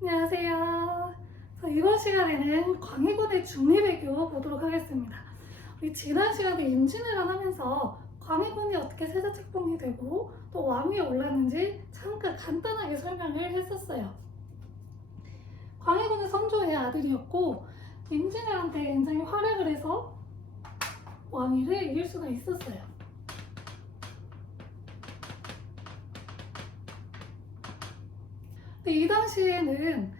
안녕하세요. 이번 시간에는 광해군의 중립외교 보도록 하겠습니다. 우리 지난 시간에 임진왜란 하면서 광해군이 어떻게 세자책봉이 되고 또 왕위에 올랐는지 잠깐 간단하게 설명을 했었어요. 광해군은 선조의 아들이었고 임진왜란 때 굉장히 활약을 해서 왕위를 이길 수가 있었어요. 근데 이 당시에는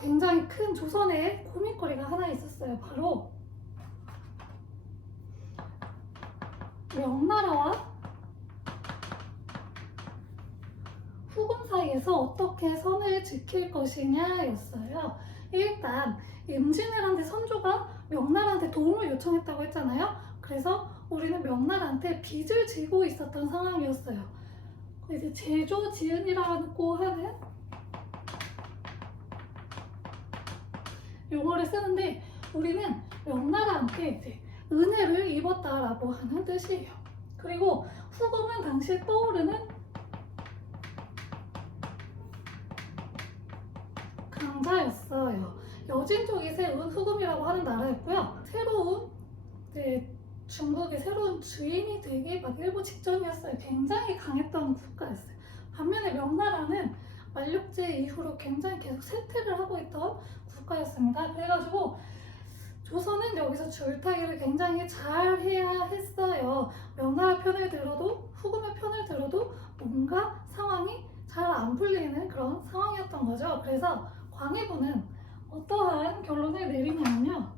굉장히 큰 조선의 고민거리가 하나 있었어요. 바로 명나라와 후금 사이에서 어떻게 선을 지킬 것이냐였어요. 일단 임진왜란 때 선조가 명나라한테 도움을 요청했다고 했잖아요. 그래서 우리는 명나라한테 빚을 지고 있었던 상황이었어요. 이제 제조지은이라고 하는 용어를 쓰는데 우리는 명나라한테 이제 은혜를 입었다라고 하는 뜻이에요. 그리고 후금은 당시에 떠오르는 강자였어요. 여진족이 세운 후금이라고 하는 나라였고요. 새로운 중국의 새로운 주인이 되기 막 일보 직전이었어요. 굉장히 강했던 국가였어요. 반면에 명나라는 만력제 이후로 굉장히 계속 쇠퇴를 하고 있던 국가였습니다. 그래가지고 조선은 여기서 줄타기를 굉장히 잘 해야 했어요. 명나라 편을 들어도 후금의 편을 들어도 뭔가 상황이 잘 안 풀리는 그런 상황이었던 거죠. 그래서 광해군은 어떠한 결론을 내리냐면요.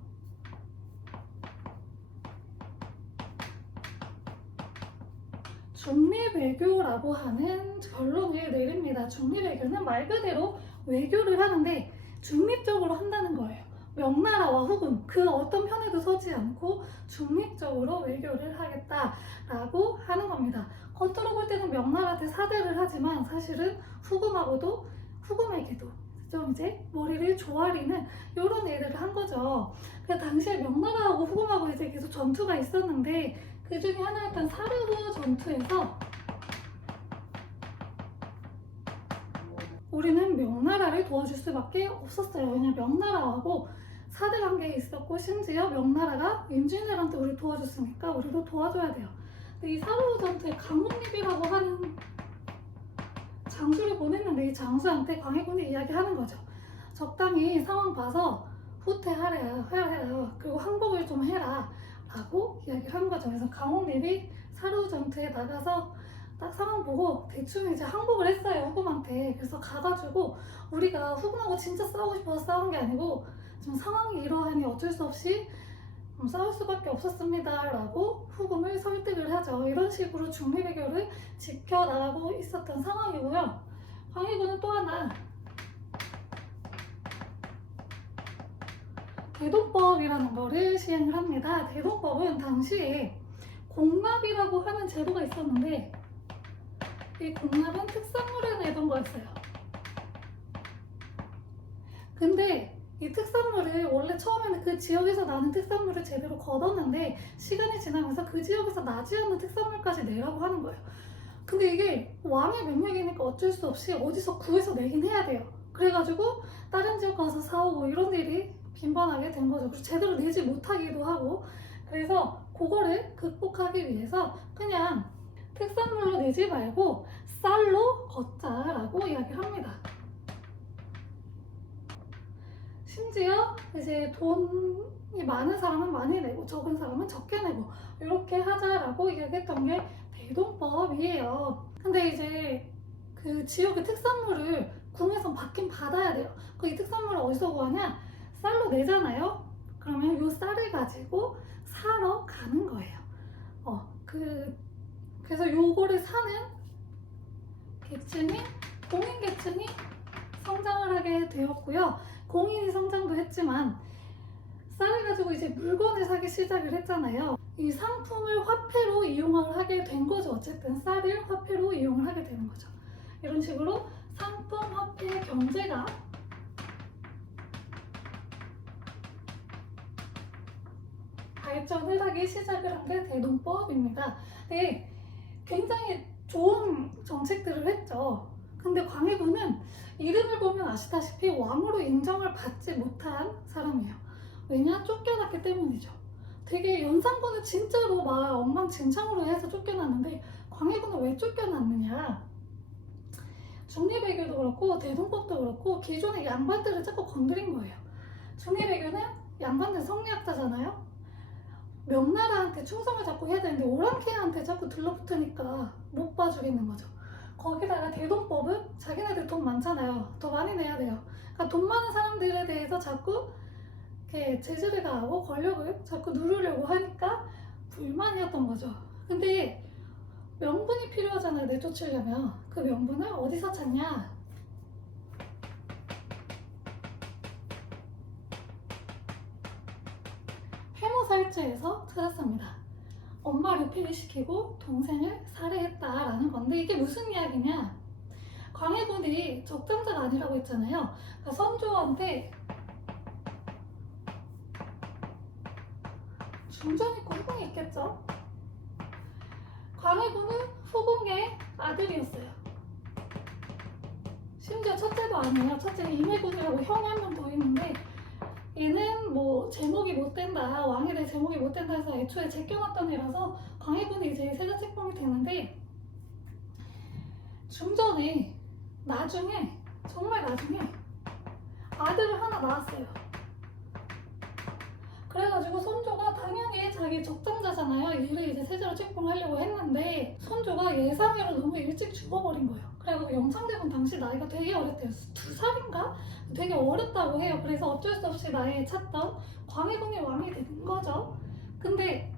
중립외교라고 하는 결론을 내립니다. 중립외교는 말 그대로 외교를 하는데 중립적으로 한다는 거예요. 명나라와 후금 그 어떤 편에도 서지 않고 중립적으로 외교를 하겠다라고 하는 겁니다. 겉으로 볼 때는 명나라한테 사대를 하지만 사실은 후금에게도 좀 이제 머리를 조아리는 이런 일들을 한 거죠. 그 당시에 명나라하고 후금하고 이제 계속 전투가 있었는데 그 중에 하나였던 사르후 전투에서 우리는 명나라를 도와줄 수밖에 없었어요. 왜냐면 명나라하고 사대 관계에 있었고 심지어 명나라가 임진왜란 때 우리 도와줬으니까 우리도 도와줘야 돼요. 근데 이 사르후 전투에 강홍립이라고 하는 장수를 보냈는데 이 장수한테 광해군이 이야기하는 거죠. 적당히 상황 봐서 후퇴하래요. 그리고 항복을 좀 해라 라고 이야기를 한 거죠. 그래서 강홍립이 사르후 전투에 나가서 딱 상황 보고 대충 이제 항복을 했어요. 후금한테. 그래서 가가지고 우리가 후금하고 진짜 싸우고 싶어서 싸운 게 아니고 지금 상황이 이러하니 어쩔 수 없이 싸울 수밖에 없었습니다 라고 후금을 설득을 하죠. 이런 식으로 중립외교를 지켜나가고 있었던 상황이고요. 광해군은 또 하나 대동법이라는 거를 시행을 합니다. 대동법은 당시에 공납이라고 하는 제도가 있었는데 이 공납은 특산물을 내던 거였어요. 근데 이 특산물을 원래 처음에는 그 지역에서 나는 특산물을 제대로 걷었는데 시간이 지나면서 그 지역에서 나지 않는 특산물까지 내라고 하는 거예요. 근데 이게 왕의 명령이니까 어쩔 수 없이 어디서 구해서 내긴 해야 돼요. 그래가지고 다른 지역 가서 사오고 이런 일이 빈번하게 된 거죠. 그리고 제대로 내지 못하기도 하고. 그래서 그거를 극복하기 위해서 그냥 특산물로 내지 말고 쌀로 걷자라고 이야기를 합니다. 심지어 이제 돈이 많은 사람은 많이 내고 적은 사람은 적게 내고 이렇게 하자라고 이야기했던 게 대동법이에요. 근데 이제 그 지역의 특산물을 궁에서 받긴 받아야 돼요. 그 이 특산물을 어디서 구하냐? 쌀로 내잖아요. 그러면 이 쌀을 가지고 사러 가는 거예요. 그래서 요거를 사는 계층이 공인 계층이 성장을 하게 되었고요. 공인이 성장도 했지만 쌀을 가지고 이제 물건을 사기 시작을 했잖아요. 이 상품을 화폐로 이용을 하게 된 거죠. 어쨌든 쌀을 화폐로 이용을 하게 되는 거죠. 이런 식으로 상품 화폐 경제가 발전을 하기 시작을 한 게 대동법입니다. 네, 굉장히 좋은 정책들을 했죠. 근데 광해군은 이름을 보면 아시다시피 왕으로 인정을 받지 못한 사람이에요. 왜냐? 쫓겨났기 때문이죠. 되게 연산군은 진짜로 막 엉망진창으로 해서 쫓겨났는데 광해군은 왜 쫓겨났느냐? 중리배교도 그렇고 대동법도 그렇고 기존의 양반들을 자꾸 건드린 거예요. 중리배교는 양반들 성리학자잖아요. 명나라한테 충성을 자꾸 해야 되는데 오랑캐한테 자꾸 들러붙으니까 못 봐주겠는 거죠. 거기다가 대동법은 자기네들 돈 많잖아요. 더 많이 내야 돼요. 그러니까 돈 많은 사람들에 대해서 자꾸 이렇게 제지를 가하고 권력을 자꾸 누르려고 하니까 불만이었던 거죠. 근데 명분이 필요하잖아요. 내쫓으려면. 그 명분을 어디서 찾냐? 해모살제에서 찾았습니다. 엄마를 폐위시키고 동생을 살해했다라는 건데 이게 무슨 이야기냐? 광해군이 적장자가 아니라고 했잖아요. 그러니까 선조한테 중전이 있고 후궁이 있겠죠? 광해군은 후궁의 아들이었어요. 심지어 첫째도 아니에요. 첫째는 임해군이라고 형이 한 명 더 있는데 얘는 뭐 제목이 못 된다, 왕이 될 제목이 못 된다 해서 애초에 제껴놨던 애라서 광해군이 이제 세자 책봉이 되는데 중전에 나중에 정말 나중에 아들을 하나 낳았어요. 그래가지고 선조가 당연히 자기 적장자잖아요. 이를 이제 세자로 책봉하려고 했는데 선조가 예상외로 너무 일찍 죽어버린 거예요. 그래서 영창대군 당시 나이가 되게 어렸대요. 2살인가? 되게 어렸다고 해요. 그래서 어쩔 수 없이 나이에 찼던 광해군이 왕이 된 거죠. 근데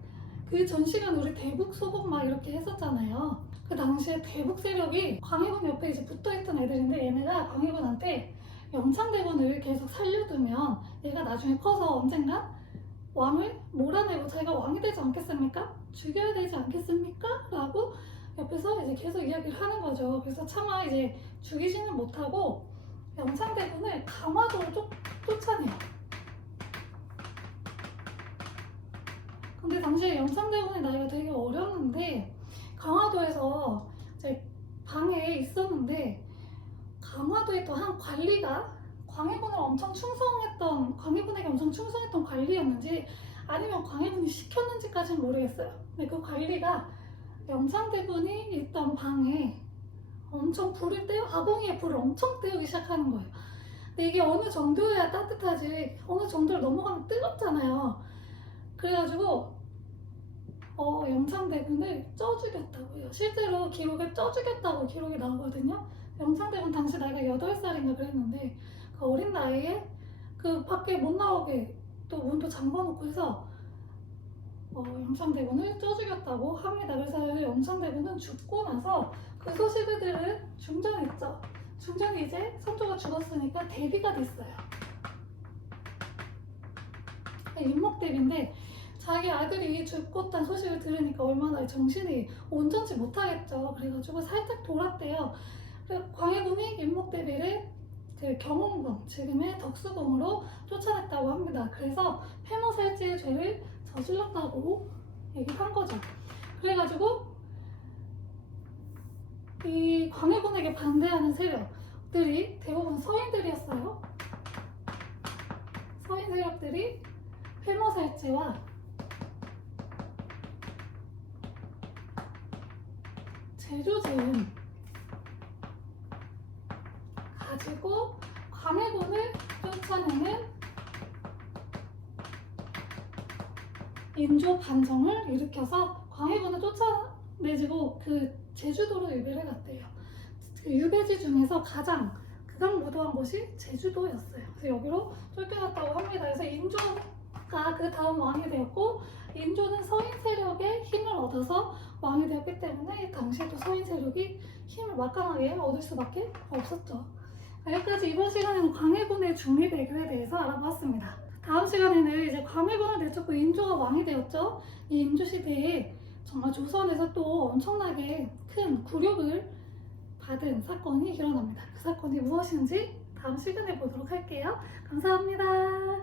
그 전 시간 우리 대북 소북 막 이렇게 했었잖아요. 그 당시에 대북 세력이 광해군 옆에 이제 붙어있던 애들인데 얘네가 광해군한테 영창대군을 계속 살려두면 얘가 나중에 커서 언젠가 왕을 몰아내고 자기가 왕이 되지 않겠습니까? 죽여야 되지 않겠습니까? 라고 옆에서 이제 계속 이야기를 하는 거죠. 그래서 차마 이제 죽이지는 못하고 영창대군을 강화도로 쫓아내요. 근데 당시에 영창대군의 나이가 되게 어렸는데 강화도에서 이제 방에 있었는데 강화도에 또 한 관리가 광해군에게 엄청 충성했던 관리였는지 아니면 광해군이 시켰는지까지는 모르겠어요. 근데 그 관리가 영창대군이 있던 방에 엄청 아궁이에 불을 엄청 떼우기 시작하는 거예요. 근데 이게 어느 정도여야 따뜻하지 어느 정도를 넘어가면 뜨겁잖아요. 그래가지고 영창대군을 쪄 죽였다고 해요. 실제로 기록에 쪄 죽였다고 기록이 나오거든요. 영창대군 당시 나이가 8살인가 그랬는데 그 어린 나이에 그 밖에 못 나오게 또 문도 잠궈놓고 해서 영창대군을 쪄 죽였다고 합니다. 그래서 영창대군은 죽고 나서 그 소식을 들은 중전이 있죠. 중전이 이제 선조가 죽었으니까 대비가 됐어요. 임목대비인데 자기 아들이 죽었다는 소식을 들으니까 얼마나 정신이 온전치 못하겠죠. 그래가지고 살짝 돌았대요. 그래서 광해군이 임목대비를 그 경운궁, 지금의 덕수궁으로 쫓아냈다고 합니다. 그래서 폐모살제의 죄를 저질렀다고 얘기한 거죠. 그래가지고 이 광해군에게 반대하는 세력들이 대부분 서인들이었어요. 서인 세력들이 폐모살제와 제조제은 가지고 광해군을 쫓아내는 인조 반정을 일으켜서 광해군을 쫓아내지고 그 제주도로 유배를 갔대요. 그 유배지 중에서 가장 극악무도한 곳이 제주도였어요. 그래서 여기로 쫓겨났다고 합니다. 그래서 인조가 그 다음 왕이 되었고 인조는 서인 세력의 힘을 얻어서 왕이 되었기 때문에 당시에도 서인 세력이 힘을 막강하게 얻을 수밖에 없었죠. 여기까지 이번 시간에는 광해군의 중리대교에 대해서 알아봤습니다. 다음 시간에는 이제 광해군을 내쫓고 인조가 왕이 되었죠. 이 인조 시대에 정말 조선에서 또 엄청나게 큰 굴욕을 받은 사건이 일어납니다. 그 사건이 무엇인지 다음 시간에 보도록 할게요. 감사합니다.